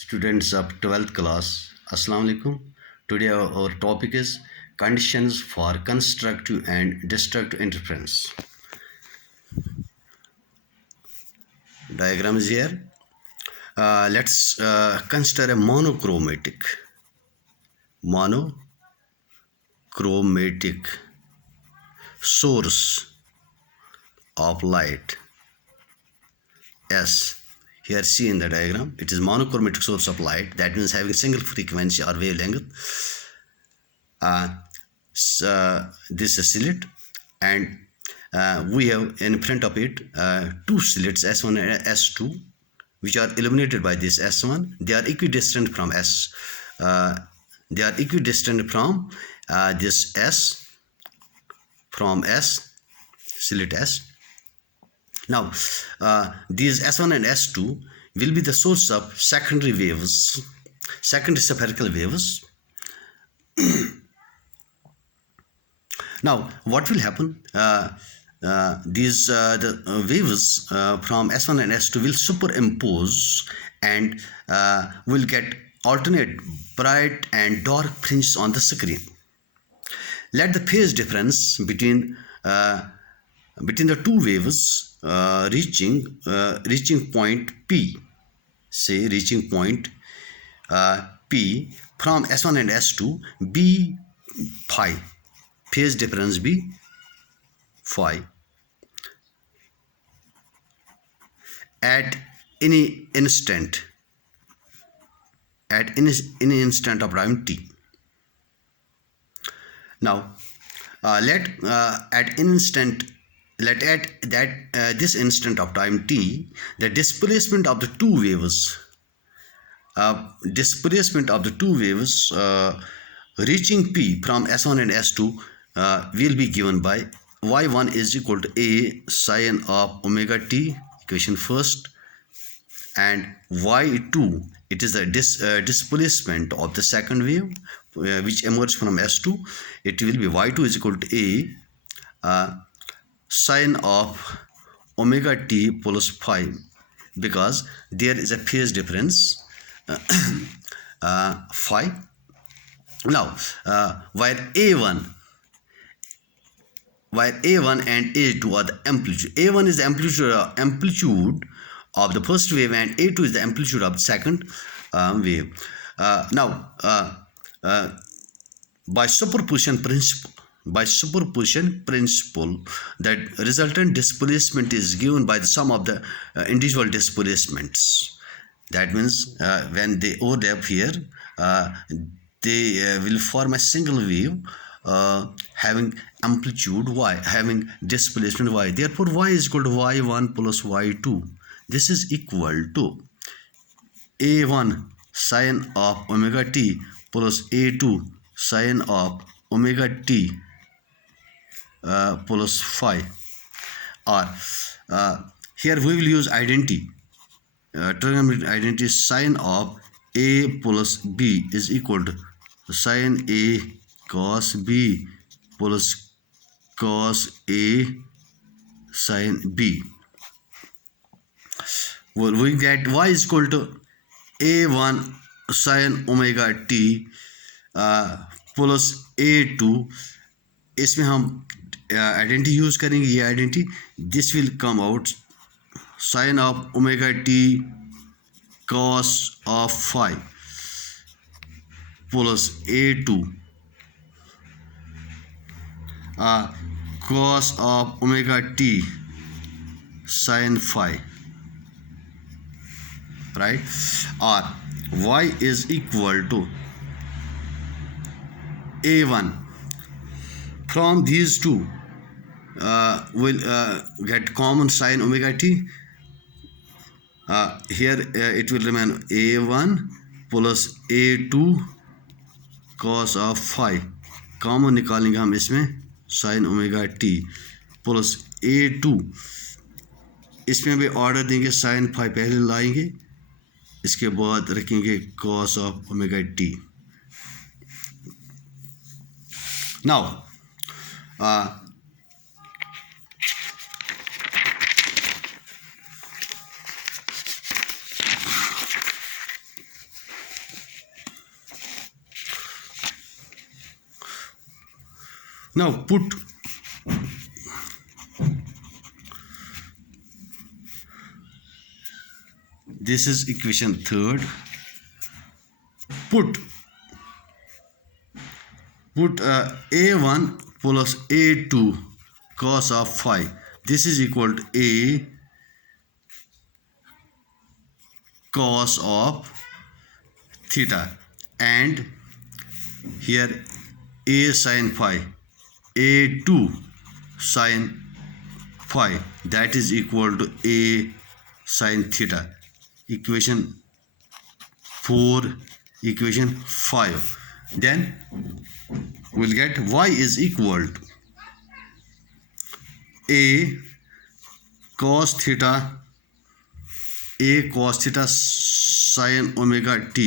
Students of 12th class, Assalamu alaikum. Today our topic is conditions for constructive and destructive interference. Diagram is here. Let's consider a monochromatic source of light S. Here see in the diagram, it is monochromatic source of light, that means having single frequency or wavelength. This is a slit, and we have in front of it two slits S1 and S2, which are illuminated by this S1. They are equidistant from S. They are equidistant from this S, from S, slit S. Now, these S1 and S2 will be the source of secondary waves, secondary spherical waves. Now, what will happen? These the waves from S1 and S2 will superimpose and will get alternate bright and dark fringes on the screen. Let the phase difference between the two waves reaching point P, say reaching point P from S1 and S2 be phi, phase difference be phi. At any instant of time t. Now this instant of time t, the displacement of the two waves reaching P from S1 and S2 will be given by y1 is equal to a sine of omega t, equation first, and y2, it is the displacement of the second wave which emerges from S2. It will be y2 is equal to a sine of omega t plus phi, because there is a phase difference phi. Now, where A1 and A2 are the amplitude. A1 is the amplitude of the first wave, and A2 is the amplitude of the second wave. Now, by superposition principle, that resultant displacement is given by the sum of the individual displacements. That means when they overlap here, they will form a single wave having amplitude y, having displacement y. Therefore, y is equal to y1 plus y2. This is equal to a1 sine of omega t plus a2 sine of omega t plus phi. Or here we will use identity, trigonometric identity. Sine of a plus b is equal to sine a cos b plus cos a sine b. Well, we get y is equal to a1 sine omega t plus a2. इसमें हम identity use करेंगे, ये identity. This will come out sine of omega t cos of phi plus a2 cos of omega t sin phi, right? Or y is equal to a1. From these two will get common sin omega t. Here it will remain a1 plus a2 cos of phi. Common निकालेंगे हम इसमें sin omega t plus a2. इसमें भी order देंगे, sin phi पहले लाएंगे, इसके बाद रखेंगे cos of omega t. Now Now put this is equation third. Put a1 plus a2 cos of phi. This is equal to a cos of theta, and here a sin phi, a2 sin phi, that is equal to a sin theta. Equation 4, equation 5. Then we'll get y is equal to a cos theta sin omega t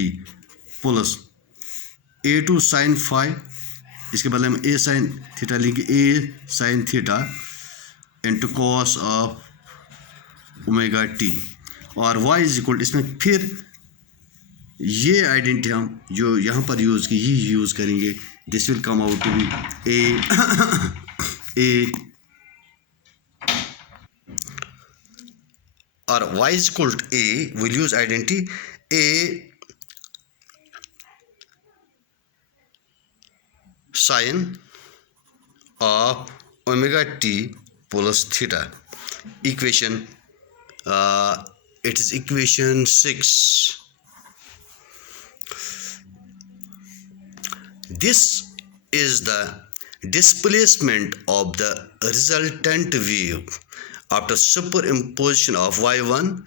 plus a2 sin phi, इसके बदले में a sin theta लेंगे, a sin theta into cos of omega T, और y is equal, इसमें फिर ये identity हम जो यहाँ पर यूज़ की ये यूज़ करेंगे. This will come out to be a और y is equal to a, will use identity a sin of omega t plus theta. Equation it is equation 6. This is the displacement of the resultant wave after superimposition of y1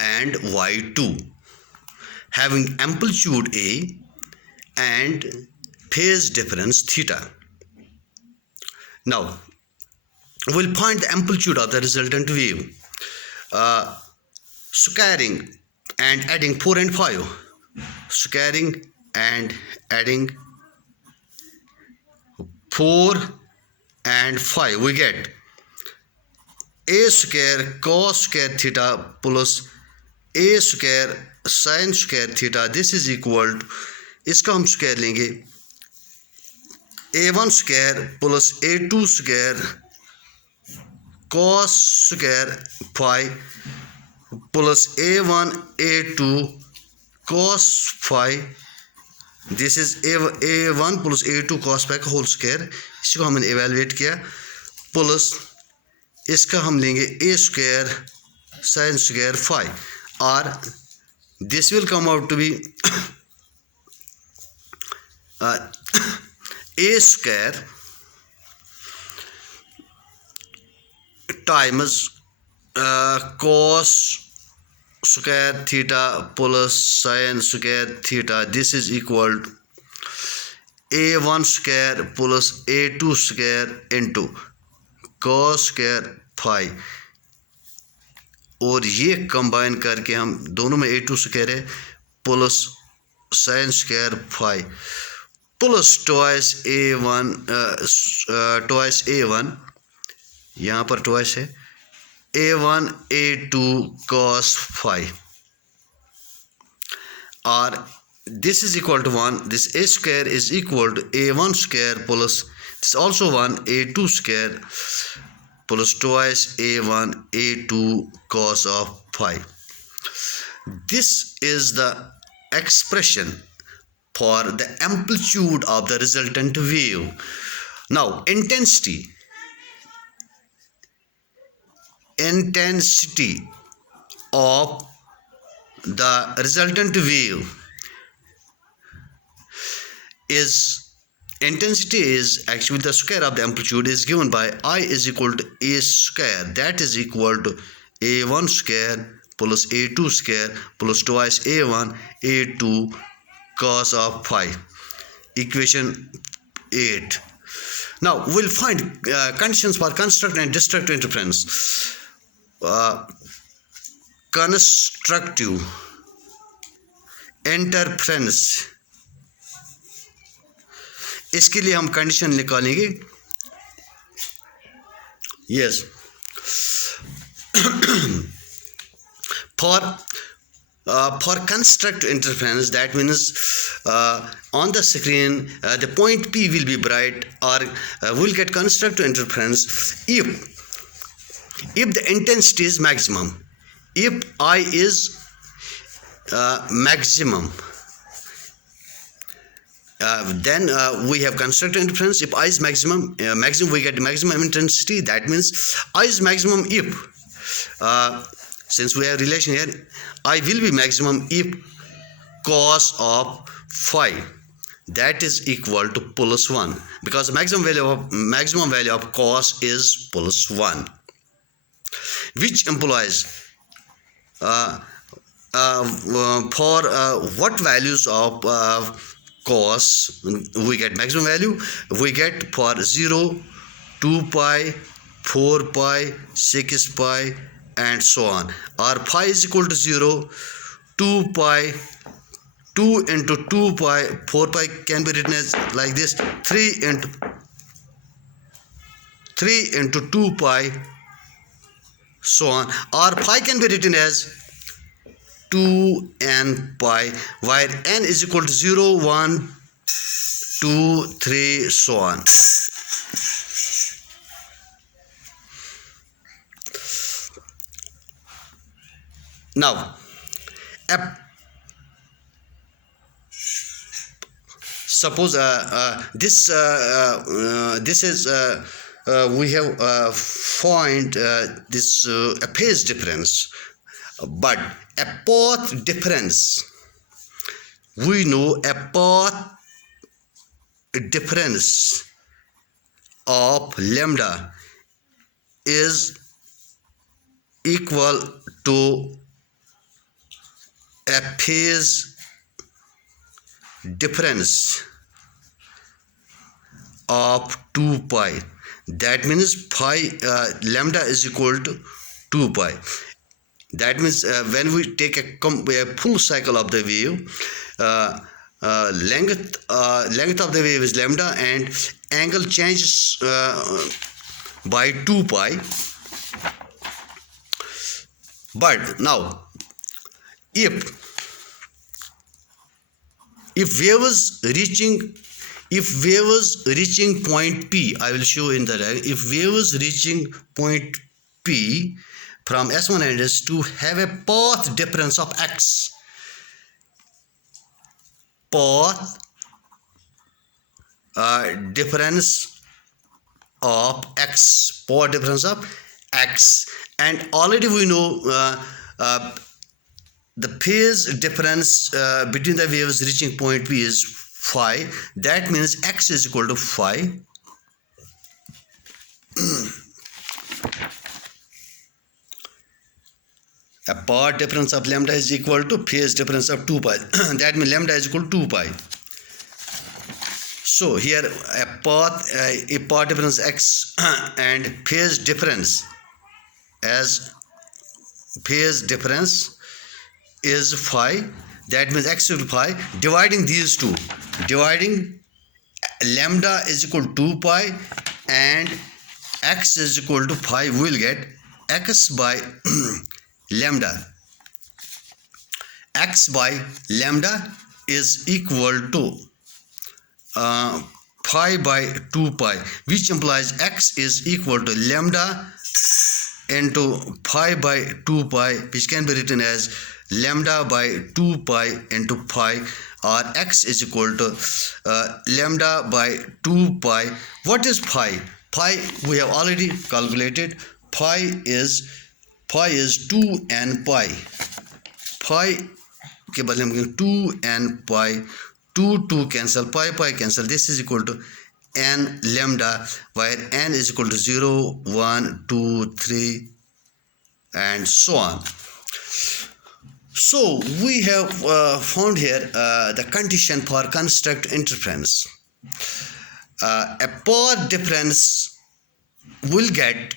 and y2 having amplitude a and phase difference theta. Now we'll find the amplitude of the resultant wave, squaring and adding 4 and 5, squaring and adding 4 and 5, we get a square cos square theta plus a square sin square theta. This is equal to, इसका हम square लेंगे, a1 square plus a2 square cos square phi plus a1 a2 cos phi. This is a1 plus a2 cos phi का whole square, इसको हमने evaluate किया, plus इसका हम लेंगे a square sin square phi, और this will come out to be a square times cos square theta plus sin square theta. This is equal to a1 square plus a2 square into cos square phi, और ये combine करके हम दोनों में a2 square है plus sin square phi plus twice a1 यहाँ पर twice है a1 a2 cos phi, और this is equal to 1. This a square is equal to a1 square plus this also 1 a2 square plus twice a1 a2 cos of phi. This is the expression for the amplitude of the resultant wave. Now intensity of the resultant wave is, intensity is actually the square of the amplitude is given by I is equal to a square, that is equal to a1 square plus a2 square plus twice a1 a2 cos of phi. Equation 8. Now we'll find conditions for constructive and destructive interference. Constructive interference, इसके लिए हम condition निकालेंगे. Yes, for for constructive interference, that means on the screen the point P will be bright, or will get constructive interference if the intensity is maximum. If I is maximum, then we have constructive interference. If I is maximum, we get maximum intensity. That means I is maximum if, since we have relation here, I will be maximum if cos of phi, that is equal to plus 1, because maximum value of cos is plus 1, which implies for what values of cos we get maximum value. We get for 0, 2 pi, 4 pi, 6 pi, and so on. Or phi is equal to 0, 2 pi, 2 into 2 pi, 4 pi can be written as like this, 3 into 2 pi, so on. Or pi can be written as 2n pi, where n is equal to 0, 1, 2, 3, so on. Now, suppose this is we have find this a phase difference, but a path difference. We know a path difference of lambda is equal to a phase difference of 2 pi. That means phi lambda is equal to 2 pi. That means when we take a full cycle of the wave, length of the wave is lambda, and angle changes by 2 pi. But now, if wave is reaching point P, I will show in the diagram. If wave is reaching point P from S1 and S2, have a path difference of x. Path difference of x. Path difference of x. And already we know the phase difference between the waves reaching point P is phi. That means x is equal to phi. A path difference of lambda is equal to phase difference of 2 pi. That means lambda is equal to 2 pi. So here a path difference x and phase difference is phi. That means x equal to phi. Dividing these two, dividing lambda is equal to 2 pi and x is equal to phi, we will get x by lambda. X by lambda is equal to phi by 2 pi, which implies x is equal to lambda into phi by 2 pi, which can be written as lambda by 2 pi into phi, or x is equal to lambda by 2 pi. What is phi? Phi we have already calculated. Phi is 2n pi. Phi के बदले हम 2n pi, 2 cancel, pi cancel. This is equal to n lambda, where n is equal to 0, 1, 2, 3, and so on. So we have found here the condition for constructive interference. A path difference we will get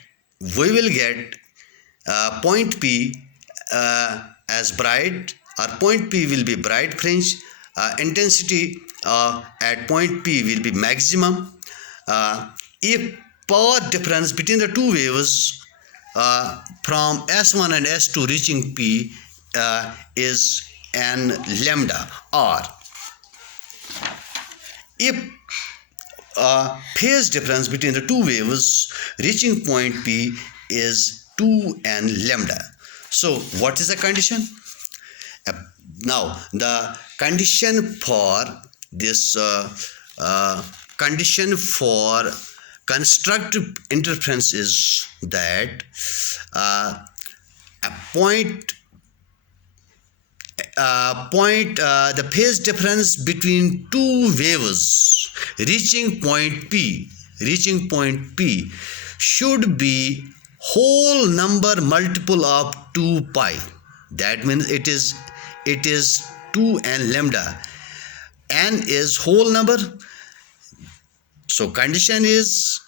point P as bright, or point P will be bright fringe. Intensity at point P will be maximum. If path difference between the two waves from S1 and S2 reaching P is n lambda, or if phase difference between the two waves reaching point P is 2n lambda. So what is the condition? Uh, Now the condition for this condition for constructive interference is that a the phase difference between two waves reaching point P should be whole number multiple of 2 pi. That means it is 2n lambda. N is whole number. So condition is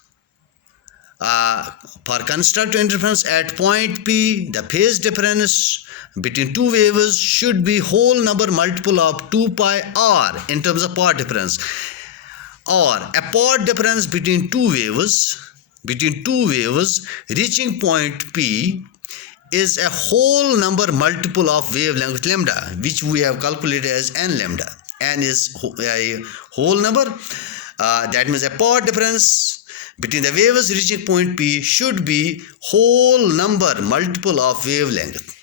for constructive interference at point P, the phase difference between two waves should be whole number multiple of 2 pi, or in terms of path difference, or a path difference between two waves reaching point P is a whole number multiple of wavelength lambda, which we have calculated as n lambda. N is a whole number. That means a path difference between the waves reaching point P should be whole number multiple of wavelength.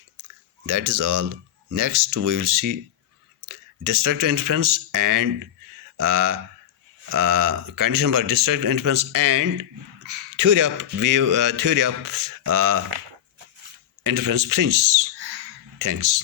That is all. Next we will see destructive interference and condition for destructive interference and theory of interference fringes. Thanks.